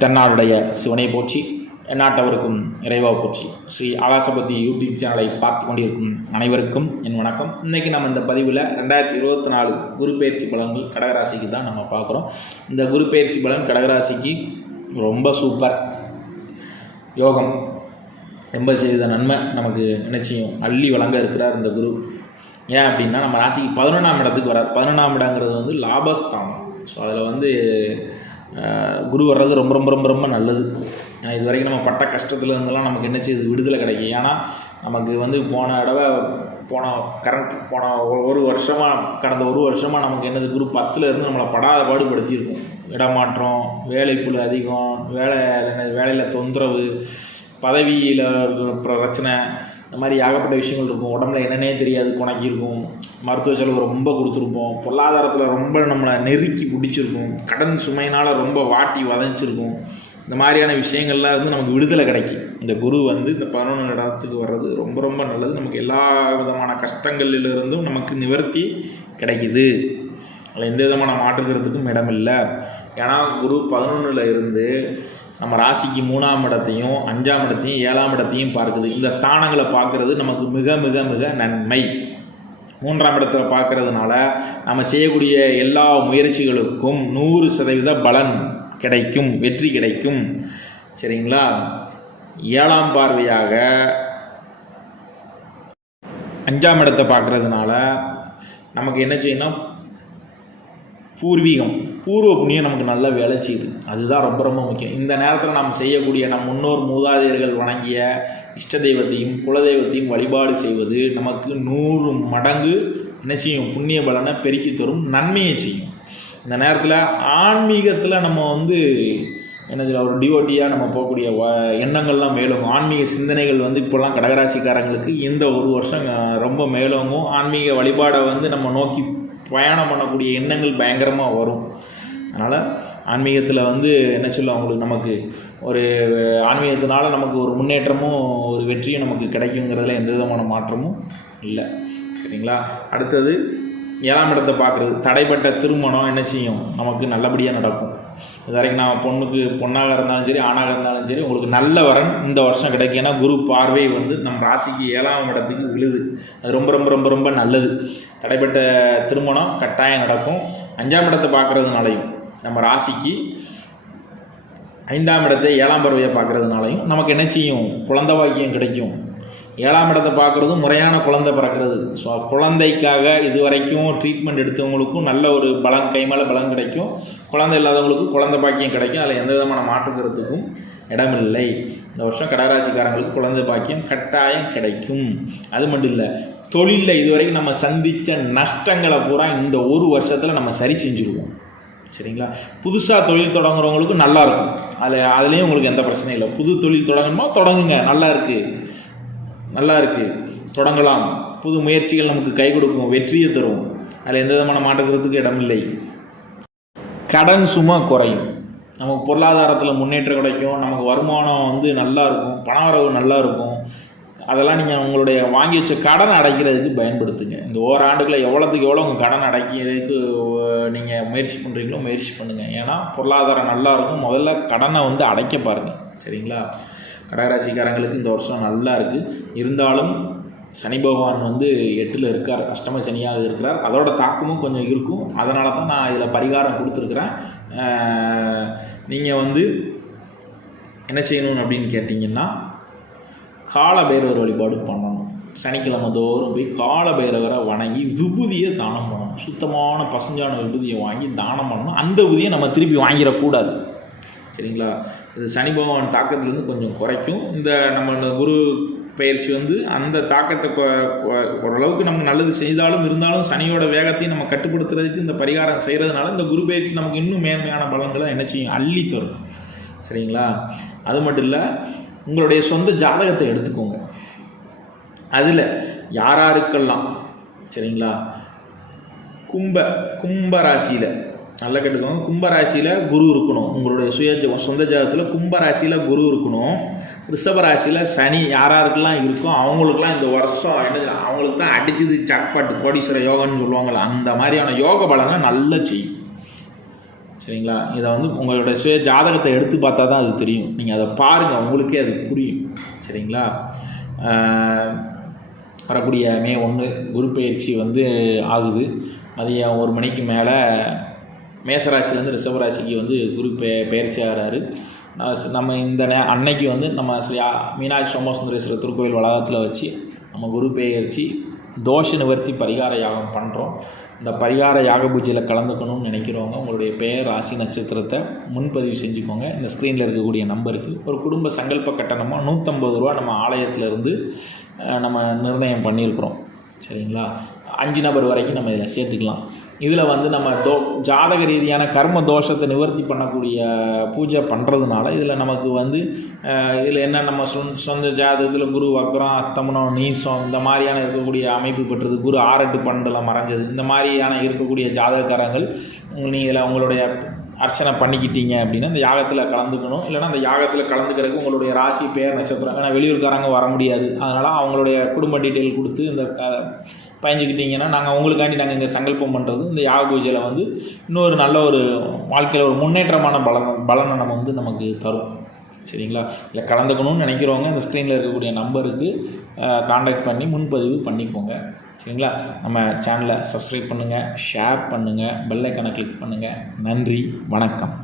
தென்னாடுடைய சிவனை போற்றி, எந்நாட்டவருக்கும் இறைவா போற்றி. ஸ்ரீ ஆகாசபதி யூடியூப் சேனலை பார்த்து கொண்டிருக்கும் அனைவருக்கும் என் வணக்கம். இன்றைக்கி நம்ம இந்த பதிவில் 2024 குரு பயிற்சி பலன்கள் கடகராசிக்கு தான் நம்ம பார்க்குறோம். இந்த குரு பயிற்சி பலன் கடகராசிக்கு ரொம்ப சூப்பர். யோகம் 80% நன்மை நமக்கு நிச்சயம் அள்ளி வழங்க இருக்கிறார் இந்த குரு. ஏன் அப்படின்னா, நம்ம ராசிக்கு 11ஆம் இடத்துக்கு வரார். 11ஆம் இடங்கிறது வந்து லாபஸ்தானம். ஸோ அதில் குரு வர்றது ரொம்ப ரொம்ப ரொம்ப ரொம்ப நல்லது. ஏன்னா இது வரைக்கும் நம்ம பட்ட கஷ்டத்தில் இருந்தெல்லாம் நமக்கு என்ன செய்யுது, விடுதலை கிடைக்கும். ஏன்னா நமக்கு போன ஒரு வருஷமாக கடந்த ஒரு வருஷமாக நமக்கு என்னது, குரு 10ல் இருந்து நம்மளை படாத பாடுபடுத்தியிருக்கும். இடமாற்றம், வேலைப்புழு அதிகம், வேலையில் தொந்தரவு, பதவியில் பிரச்சனை, இந்த மாதிரி ஏகப்பட்ட விஷயங்கள் இருக்கும். உடம்புல என்னன்னே தெரியாது குணக்கியிருக்கும். மருத்துவ செலவு ரொம்ப கொடுத்துருப்போம். பொருளாதாரத்தில் ரொம்ப நம்மளை நெருக்கி பிடிச்சிருக்கும். கடன் சுமையினால் ரொம்ப வாட்டி வதச்சிருக்கும். இந்த மாதிரியான விஷயங்கள்லாம் இருந்து நமக்கு விடுதலை கிடைக்கும். இந்த குரு இந்த 11 இடத்துக்கு வர்றது ரொம்ப ரொம்ப நல்லது. நமக்கு எல்லா விதமான கஷ்டங்களிலிருந்தும் நமக்கு நிவர்த்தி கிடைக்குது. அதில் எந்த விதமான மாற்றுக்கிறதுக்கும் இடம் இல்லை. ஏன்னா குரு 11ல் இருந்து நம்ம ராசிக்கு 3ஆம் இடத்தையும் 5ஆம் இடத்தையும் 7ஆம் இடத்தையும் பார்க்குது. இந்த ஸ்தானங்களை பார்க்குறது நமக்கு மிக மிக மிக நன்மை. 3ஆம் இடத்துல பார்க்கறதுனால நம்ம செய்யக்கூடிய எல்லா முயற்சிகளுக்கும் 100% பலன் கிடைக்கும், வெற்றி கிடைக்கும். சரிங்களா? 7ஆம் பார்வையாக 5ஆம் இடத்தை பார்க்கறதுனால நமக்கு என்ன செய்யணும், பூர்வ புண்ணியம் நமக்கு நல்லா வேலை செய்யுது. அதுதான் ரொம்ப ரொம்ப முக்கியம். இந்த நேரத்தில் நாம் செய்யக்கூடிய நம் முன்னோர் மூதாதையர்கள் வணங்கிய இஷ்ட தெய்வத்தையும் குலதெய்வத்தையும் வழிபாடு செய்வது நமக்கு 100 மடங்கு என்ன செய்யும், புண்ணிய பலனை பெருக்கி தரும், நன்மையை செய்யும். இந்த நேரத்தில் ஆன்மீகத்தில் நம்ம ஒரு டிவோட்டியாக நம்ம போகக்கூடிய எண்ணங்கள்லாம் மேலோங்கும். ஆன்மீக சிந்தனைகள் இப்போல்லாம் கடகராசிக்காரங்களுக்கு இந்த ஒரு வருஷம் ரொம்ப மேலோங்கும். ஆன்மீக வழிபாடை நம்ம நோக்கி பயணம் பண்ணக்கூடிய எண்ணங்கள் பயங்கரமாக வரும். அதனால் ஆன்மீகத்தில் என்ன சொல்ல, அவங்களுக்கு நமக்கு ஒரு ஆன்மீகத்தினால நமக்கு ஒரு முன்னேற்றமும் ஒரு வெற்றியும் நமக்கு கிடைக்குங்கிறதுல எந்த விதமான மாற்றமும் இல்லை. சரிங்களா? அடுத்தது 7ஆம் இடத்தை பார்க்குறது. தடைப்பட்ட திருமணம் என்ன செய்யும், நமக்கு நல்லபடியாக நடக்கும். இது வரைக்கும் நான் பொண்ணாக இருந்தாலும் சரி, ஆணாக இருந்தாலும் சரி, உங்களுக்கு நல்ல வரன் இந்த வருஷம் கிடைக்கும். ஏன்னா குரு பார்வை நம்ம ராசிக்கு 7ஆம் இடத்துக்கு விழுது. அது ரொம்ப ரொம்ப ரொம்ப ரொம்ப நல்லது. தடைப்பட்ட திருமணம் கட்டாயம் நடக்கும். 5ஆம் இடத்தை பார்க்குறதுனாலையும் நம்ம ராசிக்கு 5ஆம் இடத்தை 7ஆம் பார்வையை பார்க்குறதுனாலையும் நமக்கு என்ன செய்யும், குழந்தை பாக்கியம் கிடைக்கும். 7ஆம் இடத்தை பார்க்குறது முறையான குழந்தை பிறக்கிறது. ஸோ குழந்தைக்காக இது வரைக்கும் ட்ரீட்மெண்ட் எடுத்தவங்களுக்கும் நல்ல ஒரு பலன், கை மேலே பலன் கிடைக்கும். குழந்தை இல்லாதவங்களுக்கும் குழந்தை பாக்கியம் கிடைக்கும். அதில் எந்த விதமான மாற்றுக்கிறதுக்கும் இடமில்லை. இந்த வருஷம் கடகராசிக்காரங்களுக்கு குழந்தை பாக்கியம் கட்டாயம் கிடைக்கும். அது மட்டும் இல்லை, தொழிலில் இதுவரைக்கும் நம்ம சந்தித்த நஷ்டங்களை பூரா இந்த ஒரு வருஷத்தில் நம்ம சரி செஞ்சுருவோம். சரிங்களா? புதுசாக தொழில் தொடங்குறவங்களுக்கும் நல்லாயிருக்கும். அதுலேயும் உங்களுக்கு எந்த பிரச்சனையும் இல்லை. புது தொழில் தொடங்கணுமா, தொடங்குங்க. நல்லா இருக்குது, தொடங்கலாம். புது முயற்சிகள் நமக்கு கை கொடுக்கும், வெற்றியை தரும். அதில் எந்த விதமான மாற்றுக்கிறதுக்கு இடமில்லை. கடன் சுமை குறையும். நமக்கு பொருளாதாரத்தில் முன்னேற்றம் கிடைக்கும். நமக்கு வருமானம் நல்லா இருக்கும், பணவரவு நல்லா இருக்கும். அதெல்லாம் நீங்கள் உங்களுடைய வாங்கி வச்ச கடன் அடைக்கிறதுக்கு பயன்படுத்துங்க. இந்த ஓராண்டுகளை எவ்வளோத்துக்கு எவ்வளோ உங்கள் கடன் அடைக்கிறதுக்கு நீங்கள் முயற்சி பண்ணுறீங்களோ முயற்சி பண்ணுங்கள். ஏன்னா பொருளாதாரம் நல்லா இருக்கும். முதல்ல கடனை அடைக்க பாருங்கள். சரிங்களா? கடகராசிக்காரங்களுக்கு இந்த வருஷம் நல்லா இருக்குது. இருந்தாலும் சனி பகவான் 8ல் இருக்கார், அஷ்டம சனியாக இருக்கிறார். அதோட தாக்கமும் கொஞ்சம் இருக்கும். அதனால தான் நான் இதில் பரிகாரம் கொடுத்துருக்குறேன். நீங்கள் என்ன செய்யணும் அப்படின்னு கேட்டிங்கன்னா, காலபைரவர் வழிபாடு பண்ணணும். சனிக்கிழமை தோறும் போய் காலபைரவரை வணங்கி விபூதியை தானம் பண்ணணும். சுத்தமான பசுஞ்சான விபூதியை வாங்கி தானம் பண்ணணும். அந்த விபூதியை நம்ம திருப்பி வாங்கிடக்கூடாது. சரிங்களா? இது சனி பகவான் தாக்கத்துலேருந்து கொஞ்சம் குறைக்கும். நம்ம குரு பயிற்சி அந்த தாக்கத்தை ஓரளவுக்கு நமக்கு நல்லது செய்தாலும் இருந்தாலும் சனியோட வேகத்தையும் நம்ம கட்டுப்படுத்துறதுக்கு இந்த பரிகாரம் செய்கிறதுனால இந்த குரு பயிற்சி நமக்கு இன்னும் மேன்மையான பலன்களை என்ன செய்யும், அள்ளி தரும். சரிங்களா? அது மட்டும் இல்லை, உங்களுடைய சொந்த ஜாதகத்தை எடுத்துக்கோங்க. அதில் யாராருக்கெல்லாம் சரிங்களா, கும்பராசியில் நல்லா கேட்டுக்கோங்க, கும்பராசியில் குரு இருக்கணும். உங்களுடைய சொந்த ஜாதகத்தில் கும்பராசியில் குரு இருக்கணும். ரிஷபராசியில் சனி யாராருக்கெல்லாம் இருக்கும் அவங்களுக்கெல்லாம் இந்த வருஷம் அவங்களுக்கு தான் அடிச்சது ஜாக்பாட், கோடீஸ்வர யோகன்னு சொல்லுவாங்கள்ல, அந்த மாதிரியான யோக பலனை நல்லா செய்யும். சரிங்களா? இதை வந்து உங்களோட சுய ஜாதகத்தை எடுத்து பார்த்தா தான் அது தெரியும். நீங்கள் அதை பாருங்கள், உங்களுக்கே அது புரியும். சரிங்களா? வரக்கூடிய மே 1 குரு பயிற்சி வந்து ஆகுது. மதியம் 1 மணிக்கு மேலே மேசராசிலேருந்து ரிஷபராசிக்கு வந்து குரு பெயர்ச்சி ஆகிறாரு. நம்ம இந்த அன்னைக்கு வந்து நம்ம ஸ்ரீ மீனாட்சி சோமசுந்தரேஸ்வரர் திருக்கோயில் வளாகத்தில் வச்சு நம்ம குரு பெயர்ச்சி தோஷ நிவர்த்தி பரிகார யாகம் பண்ணுறோம். இந்த பரிகார யாக பூஜையில் கலந்துக்கணும்னு நினைக்கிறவங்க உங்களுடைய பெயர், ராசி, நட்சத்திரத்தை முன்பதிவு செஞ்சுக்கோங்க. இந்த ஸ்க்ரீனில் இருக்கக்கூடிய நம்பருக்கு ஒரு குடும்ப சங்கல்ப கட்டணமாக 150 ரூபா நம்ம ஆலயத்திலேருந்து நம்ம நிர்ணயம் பண்ணியிருக்கிறோம். சரிங்களா? 5 நபர் வரைக்கும் நம்ம இதில் சேர்த்துக்கலாம். இதில் வந்து நம்ம ஜாதக ரீதியான கர்ம தோஷத்தை நிவர்த்தி பண்ணக்கூடிய பூஜை பண்ணுறதுனால இதில் நமக்கு வந்து இதில் என்ன நம்ம சொந்த ஜாதகத்தில் குரு வக்ரம், அஸ்தமனம், நீசம் இந்த மாதிரியான இருக்கக்கூடிய அமைப்பு பெற்றது, குரு 6-8 12 மறைஞ்சது, இந்த மாதிரியான இருக்கக்கூடிய ஜாதகக்காரங்கள் நீங்கள் உங்களுடைய அர்ச்சனை பண்ணிக்கிட்டீங்க அப்படின்னா இந்த யாகத்தில் கலந்துக்கணும். இல்லைனா அந்த யாகத்தில் கலந்துக்கிறதுக்கு உங்களுடைய ராசி, பேர், நட்சத்திரம், ஏன்னா வெளியூர்காரங்க வர முடியாது, அதனால் அவங்களுடைய குடும்ப டீட்டெயில் கொடுத்து இந்த பயஞ்சிக்கிட்டிங்கன்னா நாங்கள் உங்களுக்காண்டி நாங்கள் இங்கே சங்கல்பம் பண்ணுறது இந்த யாக பூஜையில் வந்து இன்னொரு நல்ல ஒரு வாழ்க்கையில் ஒரு முன்னேற்றமான பலனை நம்ம வந்து நமக்கு தரும். சரிங்களா? இல்லை கலந்துக்கணும்னு நினைக்கிறவங்க இந்த ஸ்க்ரீனில் இருக்கக்கூடிய நம்பருக்கு காண்டாக்ட் பண்ணி முன்பதிவு பண்ணிக்கோங்க. சரிங்களா? நம்ம சேனலை சப்ஸ்கிரைப் பண்ணுங்கள், ஷேர் பண்ணுங்கள், பெல் ஐக்கானை கிளிக் பண்ணுங்கள். நன்றி, வணக்கம்.